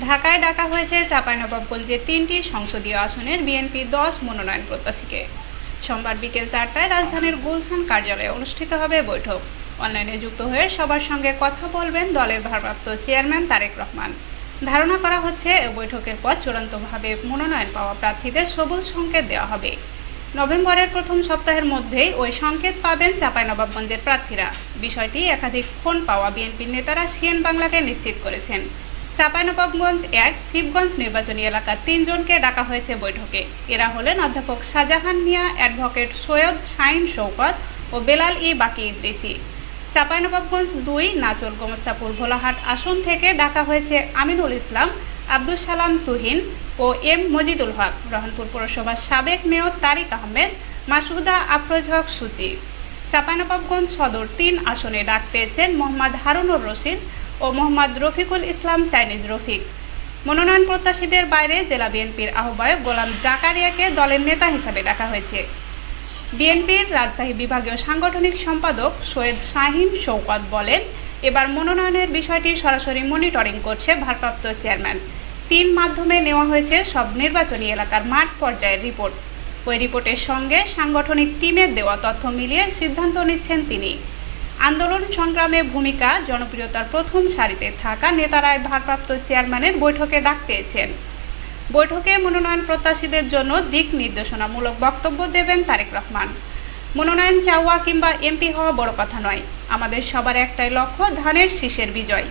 ঢাকায় ডাকা হয়েছে চাঁপাইনবাবগঞ্জে তিনটি সংসদীয় আসনের বিএনপি দশ মনোনয়ন প্রত্যাশীকে। সোমবার বিকেল চারটায় রাজধানীর গুলশান কার্যালয়ে অনুষ্ঠিত হবে বৈঠক। অনলাইনে যুক্ত হয়ে সবার সঙ্গে কথা বলবেন দলের ভারপ্রাপ্ত চেয়ারম্যান তারেক রহমান। ধারণা করা হচ্ছে বৈঠকের পর চূড়ান্তভাবে মনোনয়ন পাওয়া প্রার্থীদের সবুজ সংকেত দেওয়া হবে। নভেম্বরের প্রথম সপ্তাহের মধ্যেই ওই সংকেত পাবেন চাঁপাইনবাবগঞ্জের প্রার্থীরা। বিষয়টি একাধিক ফোন পাওয়া বিএনপির নেতারা সিএন বাংলাকে নিশ্চিত করেছেন। চাঁপাইনবাবগঞ্জ এক, শিবগঞ্জ নির্বাচনী এলাকার তিনজনকে ডাকা হয়েছে বৈঠকে। এরা হলেন অধ্যাপক শাহজাহান মিয়া, অ্যাডভোকেট সৈয়দ শাইন শৌকত ও বেলাল ই বাকি ইদ্রিসি। চাঁপাইনবাবগঞ্জ দুই, নাচল গোমস্তাপুর ভোলাহাট আসন থেকে ডাকা হয়েছে আমিনুল ইসলাম আব্দুল সালাম তুহিন ও এম মজিদুল হক। রহনপুর পৌরসভার সাবেক মেয়র তারিক আহমেদ, মাসুদা আফরোজ হক সুচি। চাঁপাইনবাবগঞ্জ সদর তিন আসনে ডাক পেয়েছেন মোহাম্মদ হারুনুর রশিদ ও মোহাম্মদ রফিকুল ইসলাম চাইনিজ রফিক। মনোনয়ন প্রত্যাশীদের বাইরে জেলা বিএনপির আহ্বায়ক গোলাম জাকারিয়াকে দলের নেতা হিসাবে ডাকা হয়েছে। বিএনপির রাজশাহী বিভাগীয় সাংগঠনিক সম্পাদক সৈয়দ শাহিন শৌকত বলেন, এবার মনোনয়নের বিষয়টি সরাসরি মনিটরিং করছে ভারপ্রাপ্ত চেয়ারম্যান। তিন মাধ্যমে নেওয়া হয়েছে সব নির্বাচনী এলাকার মাঠ পর্যায়ের রিপোর্ট। ওই রিপোর্টের সঙ্গে সাংগঠনিক টিমের দেওয়া তথ্য মিলিয়ে সিদ্ধান্ত নিচ্ছেন তিনি। আন্দোলন সংগ্রামে ভূমিকা, জনপ্রিয়তার প্রথম সারিতে থাকা নেতারাই ভারপ্রাপ্ত চেয়ারম্যানের বৈঠকে ডাক পেয়েছেন। বৈঠকে মনোনয়ন প্রত্যাশীদের জন্য দিক নির্দেশনামূলক বক্তব্য দেবেন তারেক রহমান। মনোনয়ন চাওয়া কিংবা এমপি হওয়া বড় কথা নয়। আমাদের সবার একটাই লক্ষ্য, ধানের শীষের বিজয়।